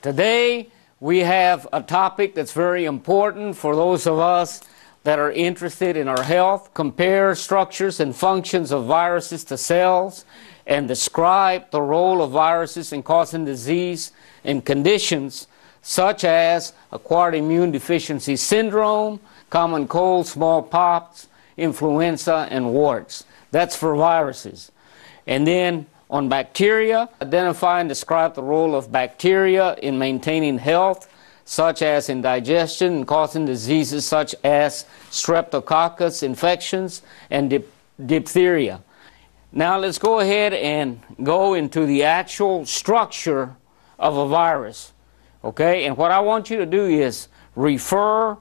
Today we have a topic that's very important for those of us that are interested in our health. Compare structures and functions of viruses to cells and describe the role of viruses in causing disease in conditions such as acquired immune deficiency syndrome, common cold, smallpox, influenza, and warts. That's for viruses. And then on bacteria, identify and describe the role of bacteria in maintaining health, such as in digestion and causing diseases such as streptococcus infections and diphtheria. Now let's go ahead and go into the actual structure of a virus. Okay, and what I want you to do is refer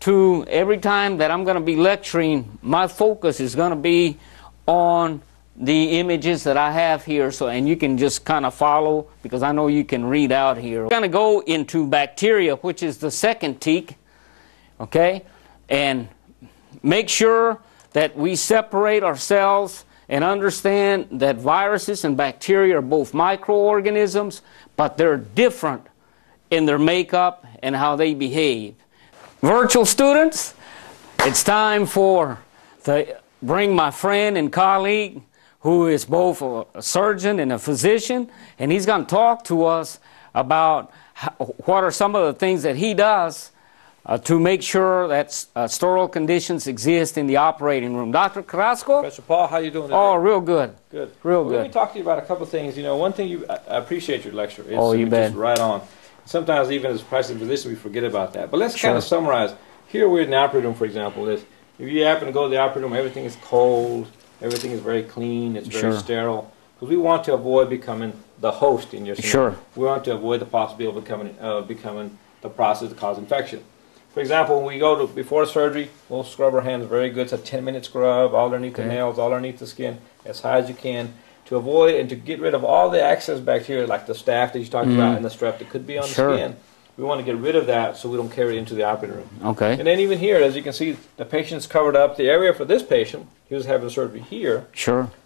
to, every time that I'm going to be lecturing, my focus is going to be on the images that I have here, and you can just kind of follow, because I know you can read out here. We're going to go into bacteria, which is the second teak, okay, and make sure that we separate ourselves and understand that viruses and bacteria are both microorganisms, but they're different in their makeup and how they behave. Virtual students, it's time to bring my friend and colleague, who is both a surgeon and a physician, and he's going to talk to us about what are some of the things that he does to make sure that sterile conditions exist in the operating room. Dr. Carrasco? Professor Paul, how are you doing today? Oh, real good. Good. Real good. Let me talk to you about a couple of things. You know, one thing I appreciate your lecture. It's, oh, you bet. Just right on. Sometimes even as practicing physicians, we forget about that. But let's kind of summarize. Here we're in the operating room, for example. If you happen to go to the operating room, everything is cold. Everything is very clean, it's very sterile, because we want to avoid becoming the host in your scenario. We want to avoid the possibility of becoming the process that causes infection. For example, when we go to before surgery, we'll scrub our hands very good. It's a 10-minute scrub, all underneath the nails, all underneath the skin, as high as you can, to avoid and to get rid of all the excess bacteria, like the staph that you talked about and the strep that could be on the skin. We want to get rid of that so we don't carry it into the operating room. Okay. And then even here, as you can see, the patient's covered up. The area for this patient, he was having surgery here.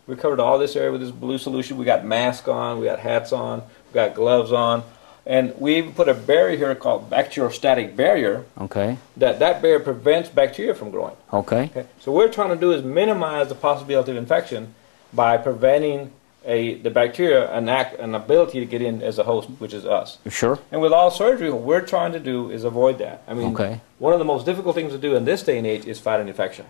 We covered all this area with this blue solution. We got masks on, we got hats on, we got gloves on. And we even put a barrier here called bacteriostatic barrier. Okay. That barrier prevents bacteria from growing. Okay. So what we're trying to do is minimize the possibility of infection by preventing the bacteria an ability to get in as a host, which is us. And with all surgery, what we're trying to do is avoid that. I mean, one of the most difficult things to do in this day and age is fight an infection.